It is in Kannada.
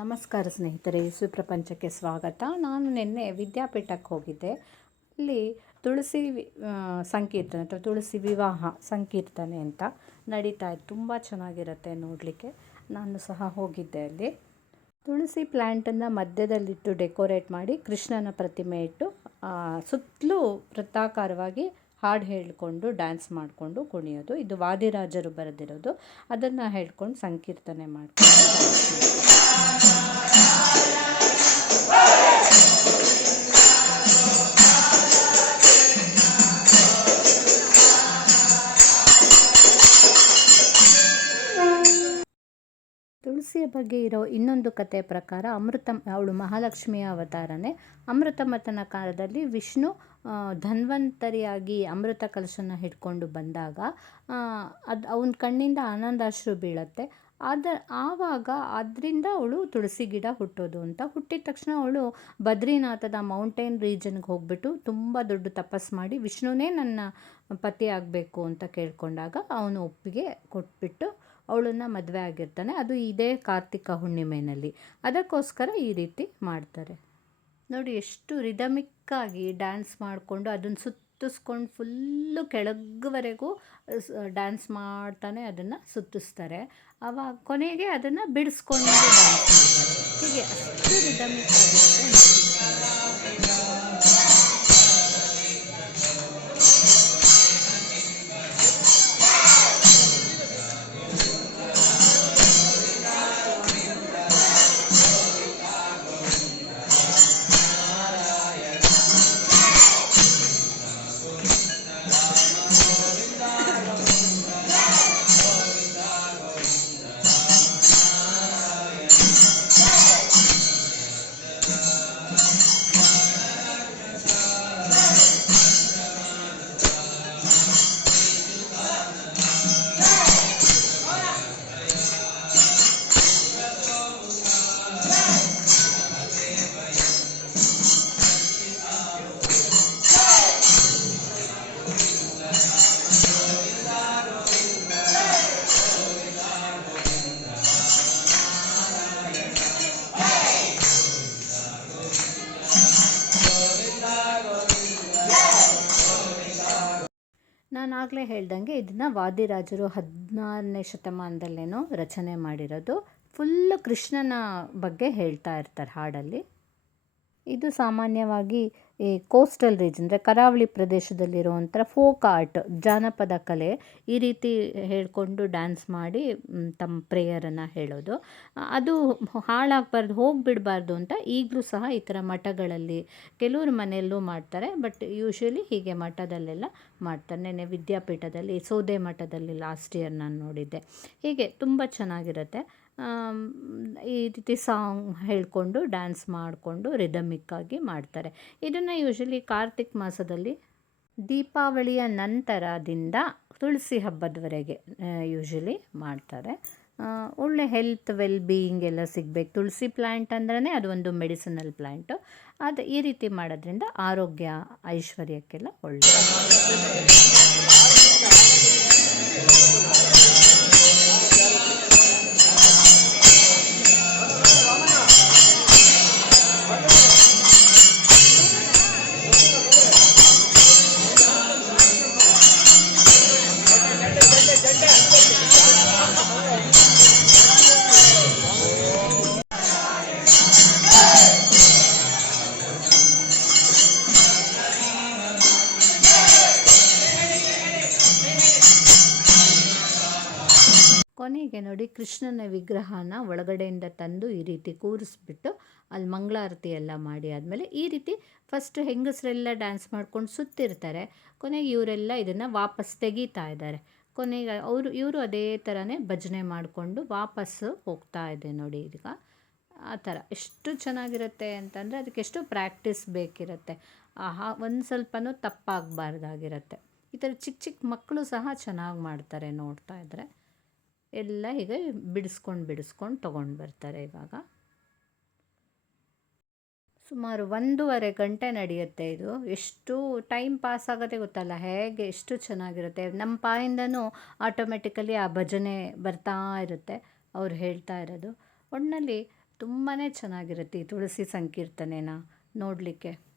ನಮಸ್ಕಾರ ಸ್ನೇಹಿತರೆ ಸುಪ್ರಪಂಚಕ್ಕೆ ಸ್ವಾಗತ. ನಾನು ನಿನ್ನೆ ವಿದ್ಯಾಪೀಠಕ್ಕೆ ಹೋಗಿದ್ದೆ. ಅಲ್ಲಿ ತುಳಸಿ ಸಂಕೀರ್ತನೆ ಅಥವಾ ತುಳಸಿ ವಿವಾಹ ಸಂಕೀರ್ತನೆ ಅಂತ ನಡೀತಾ ಇತ್ತು. ತುಂಬ ಚೆನ್ನಾಗಿರುತ್ತೆ ನೋಡಲಿಕ್ಕೆ. ನಾನು ಸಹ ಹೋಗಿದ್ದೆ ಅಲ್ಲಿ. ತುಳಸಿ ಪ್ಲ್ಯಾಂಟನ್ನು ಮಧ್ಯದಲ್ಲಿಟ್ಟು ಡೆಕೋರೇಟ್ ಮಾಡಿ ಕೃಷ್ಣನ ಪ್ರತಿಮೆ ಇಟ್ಟು ಸುತ್ತಲೂ ವೃತ್ತಾಕಾರವಾಗಿ ಹಾಡು ಹೇಳಿಕೊಂಡು, ಡ್ಯಾನ್ಸ್ ಮಾಡಿಕೊಂಡು ಕುಣಿಯೋದು. ಇದು ವಾದಿರಾಜರು ಬರೆದಿರೋದು. ಅದನ್ನು ಹೇಳ್ಕೊಂಡು ಸಂಕೀರ್ತನೆ ಮಾಡ್ಕೊಂಡು. ತುಳಸಿಯ ಬಗ್ಗೆ ಇರೋ ಇನ್ನೊಂದು ಕಥೆ ಪ್ರಕಾರ ಅಮೃತ, ಅವಳು ಮಹಾಲಕ್ಷ್ಮಿಯ ಅವತಾರನೆ. ಅಮೃತಮತನ ಕಾಲದಲ್ಲಿ ವಿಷ್ಣು ಧನ್ವಂತರಿಯಾಗಿ ಅಮೃತ ಕಲಶನ ಹಿಡ್ಕೊಂಡು ಬಂದಾಗ ಅದು ಅವನ ಕಣ್ಣಿಂದ ಆನಂದಾಶ್ರು ಬೀಳತ್ತೆ. ಅದ ಆವಾಗ ಅದರಿಂದ ಅವಳು ತುಳಸಿ ಗಿಡ ಹುಟ್ಟೋದು ಅಂತ ಹುಟ್ಟಿದ ತಕ್ಷಣ ಅವಳು ಬದ್ರಿನಾಥದ ಮೌಂಟೇನ್ ರೀಜನ್ಗೆ ಹೋಗ್ಬಿಟ್ಟು ತುಂಬ ದೊಡ್ಡ ತಪಸ್ ಮಾಡಿ ವಿಷ್ಣುವೇ ನನ್ನ ಪತಿ ಆಗಬೇಕು ಅಂತ ಕೇಳ್ಕೊಂಡಾಗ ಅವನು ಒಪ್ಪಿಗೆ ಕೊಟ್ಬಿಟ್ಟು ಅವಳನ್ನು ಮದುವೆ ಆಗಿರ್ತಾನೆ. ಅದು ಇದೇ ಕಾರ್ತಿಕ ಹುಣ್ಣಿಮೆಯಲ್ಲಿ ಅದಕ್ಕೋಸ್ಕರ ಈ ರೀತಿ ಮಾಡ್ತಾರೆ. ನೋಡಿ, ಎಷ್ಟು ರಿದಮಿಕ್ಕಾಗಿ ಡ್ಯಾನ್ಸ್ ಮಾಡಿಕೊಂಡು ಅದನ್ನು ಸುತ್ತಿಸ್ಕೊಂಡು ಫುಲ್ಲು ಕೆಳಗ್ವರೆಗೂ ಡ್ಯಾನ್ಸ್ ಮಾಡ್ತಾನೆ ಅದನ್ನು ಸುತ್ತಿಸ್ತಾರೆ. ಅವಾಗ ಕೊನೆಗೆ ಅದನ್ನು ಬಿಡಿಸ್ಕೊಂಡು ಡ್ಯಾನ್ಸ್ ಮಾಡ್ತಾರೆ. ಹೀಗೆ ಅಷ್ಟು ರಿದಮಿಕ್ ಆಗಲೇ ಹೇಳ್ದಂಗೆ ಇದನ್ನು ವಾದಿರಾಜರು ಹದಿನಾರನೇ ಶತಮಾನದಲ್ಲೇನೋ ರಚನೆ ಮಾಡಿರೋದು. ಫುಲ್ಲು ಕೃಷ್ಣನ ಬಗ್ಗೆ ಹೇಳ್ತಾ ಇರ್ತಾರೆ ಹಾಡಲ್ಲಿ. ಇದು ಸಾಮಾನ್ಯವಾಗಿ, ಈ ಕೋಸ್ಟಲ್ ರೀಜನ್ ಅಂದರೆ ಕರಾವಳಿ ಪ್ರದೇಶದಲ್ಲಿರುವಂಥ ಫೋಕ್ ಆರ್ಟ್ ಜಾನಪದ ಕಲೆ, ಈ ರೀತಿ ಹೇಳಿಕೊಂಡು ಡ್ಯಾನ್ಸ್ ಮಾಡಿ ತಮ್ಮ ಪ್ರೇಯರನ್ನು ಹೇಳೋದು. ಅದು ಹಾಳಾಗಬಾರ್ದು, ಹೋಗಿಬಿಡಬಾರ್ದು ಅಂತ ಈಗಲೂ ಸಹ ಈ ಥರ ಮಠಗಳಲ್ಲಿ ಕೆಲವರು ಮನೆಯಲ್ಲೂ ಮಾಡ್ತಾರೆ ಬಟ್ ಯೂಶ್ವಲಿ ಹೀಗೆ ಮಠದಲ್ಲೆಲ್ಲ ಮಾಡ್ತಾರೆ. ನೆನ್ನೆ ವಿದ್ಯಾಪೀಠದಲ್ಲಿ, ಸೋದೆ ಮಠದಲ್ಲಿ ಲಾಸ್ಟ್ ಇಯರ್ ನಾನು ನೋಡಿದ್ದೆ. ಹೀಗೆ ತುಂಬ ಚೆನ್ನಾಗಿರುತ್ತೆ. ಈ ರೀತಿ ಸಾಂಗ್ ಹೇಳಿಕೊಂಡು ಡ್ಯಾನ್ಸ್ ಮಾಡಿಕೊಂಡು ರಿದಮಿಕ್ಕಾಗಿ ಮಾಡ್ತಾರೆ. ಇದನ್ನು ಯೂಶಲಿ ಕಾರ್ತಿಕ್ ಮಾಸದಲ್ಲಿ ದೀಪಾವಳಿಯ ನಂತರದಿಂದ ತುಳಸಿ ಹಬ್ಬದವರೆಗೆ ಯೂಶಲಿ ಮಾಡ್ತಾರೆ. ಒಳ್ಳೆ ಹೆಲ್ತ್ ವೆಲ್ ಬೀಯಿಂಗ್ ಎಲ್ಲ ಸಿಗಬೇಕು. ತುಳಸಿ ಪ್ಲ್ಯಾಂಟ್ ಅಂದ್ರೆ ಅದು ಒಂದು ಮೆಡಿಸಿನಲ್ ಪ್ಲ್ಯಾಂಟು ಅದು ಈ ರೀತಿ ಮಾಡೋದ್ರಿಂದ ಆರೋಗ್ಯ, ಐಶ್ವರ್ಯಕ್ಕೆಲ್ಲ ಒಳ್ಳೆಯದು ಕೊನೆಗೆ ನೋಡಿ ಕೃಷ್ಣನ ವಿಗ್ರಹನ ಒಳಗಡೆಯಿಂದ ತಂದು ಈ ರೀತಿ ಕೂರಿಸ್ಬಿಟ್ಟು ಅಲ್ಲಿ ಮಂಗಳಾರತಿ ಎಲ್ಲ ಮಾಡಿ ಆದಮೇಲೆ ಈ ರೀತಿ ಫಸ್ಟ್ ಹೆಂಗಸರೆಲ್ಲ ಡ್ಯಾನ್ಸ್ ಮಾಡ್ಕೊಂಡು ಸುತ್ತಿರ್ತಾರೆ. ಕೊನೆಗೆ ಇವರೆಲ್ಲ ಇದನ್ನು ವಾಪಸ್ ತೆಗೀತಾ ಇದ್ದಾರೆ. ಕೊನೆಗೆ ಅವರು, ಇವರು ಅದೇ ಥರನೇ ಭಜನೆ ಮಾಡಿಕೊಂಡು ವಾಪಸ್ಸು ಹೋಗ್ತಾ ಇದೆ ನೋಡಿ ಈಗ. ಆ ಥರ ಎಷ್ಟು ಚೆನ್ನಾಗಿರುತ್ತೆ ಅಂತಂದರೆ ಅದಕ್ಕೆ ಎಷ್ಟು ಪ್ರಾಕ್ಟೀಸ್ ಬೇಕಿರುತ್ತೆ. ಆಹಾ, ಒಂದು ಸ್ವಲ್ಪನೂ ತಪ್ಪಾಗಬಾರ್ದಾಗಿರುತ್ತೆ. ಈ ಥರ ಚಿಕ್ಕ ಚಿಕ್ಕ ಮಕ್ಕಳು ಸಹ ಚೆನ್ನಾಗಿ ಮಾಡ್ತಾರೆ ನೋಡ್ತಾ ಇದ್ದರೆ ಎಲ್ಲ ಹೀಗೆ ಬಿಡಿಸ್ಕೊಂಡು ಬಿಡಿಸ್ಕೊಂಡು ತೊಗೊಂಡು ಬರ್ತಾರೆ ಇವಾಗ. ಸುಮಾರು ಒಂದೂವರೆ ಗಂಟೆ ನಡೆಯುತ್ತೆ ಇದು. ಎಷ್ಟು ಟೈಮ್ ಪಾಸ್ ಆಗೋದೇ ಗೊತ್ತಲ್ಲ, ಹೇಗೆ ಎಷ್ಟು ಚೆನ್ನಾಗಿರುತ್ತೆ. ನಮ್ಮ ಪಾಯಿಂದನೂ ಆಟೋಮೆಟಿಕಲಿ ಆ ಭಜನೆ ಬರ್ತಾ ಇರುತ್ತೆ, ಅವ್ರು ಹೇಳ್ತಾ ಇರೋದು. ಒಟ್ಟಿನಲ್ಲಿ ತುಂಬಾ ಚೆನ್ನಾಗಿರುತ್ತೆ ಈ ತುಳಸಿ ಸಂಕೀರ್ತನೆನ ನೋಡಲಿಕ್ಕೆ.